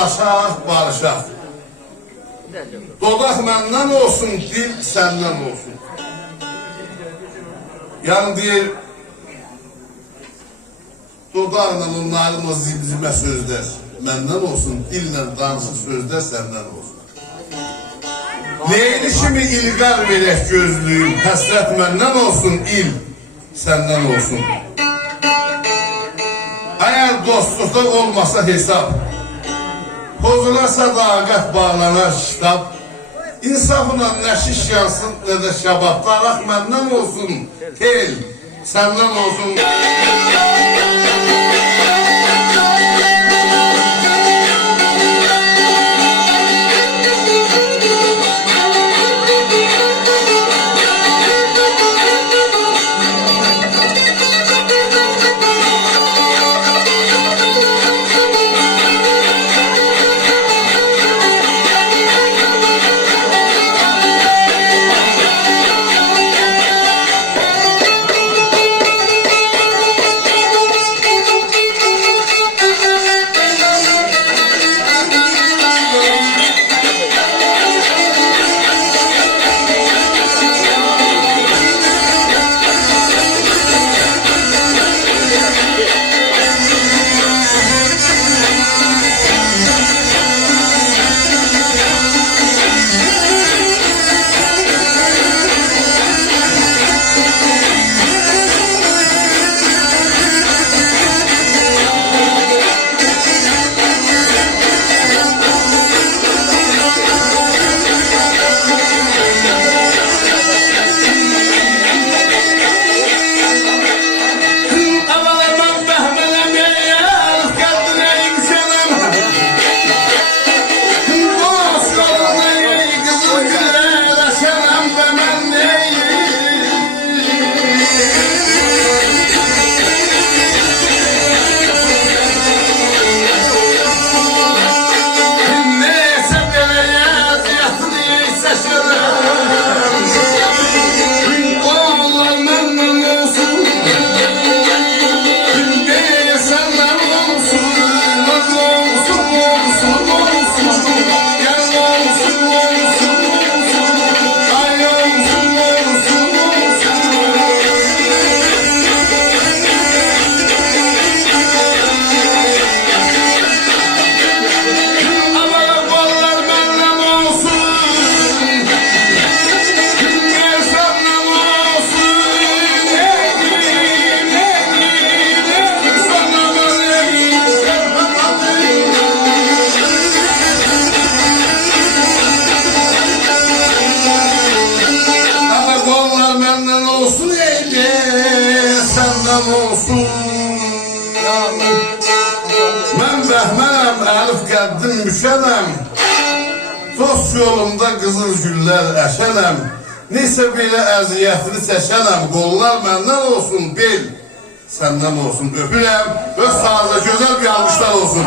dalaşaq, barışaq. Dodaq məndən olsun, dil səndən olsun. Yəni deyir, dodaqla onlarımla zimzimə sözlər məndən olsun, dillə danışıq sözlər səndən olsun. Leyli kimi ilqar verək gözlüyüm, həsrət məndən olsun, il səndən olsun. Əgər dostluqda olmasa hesab, pozula sadaqət bağlanar kitab, insafla nə şiş yansın, nə də şabab, daraq məndən olsun, tel səndən olsun. Olsun. Mən bəhmənəm, əlif qəddim müşənəm, dost yolumda qızıl güllər əşənəm, nesə belə əziyyətini çəkənəm, qollar məndən olsun, bel səndən olsun, öpürəm, öz sağlıqda gözəl bir almışlar olsun.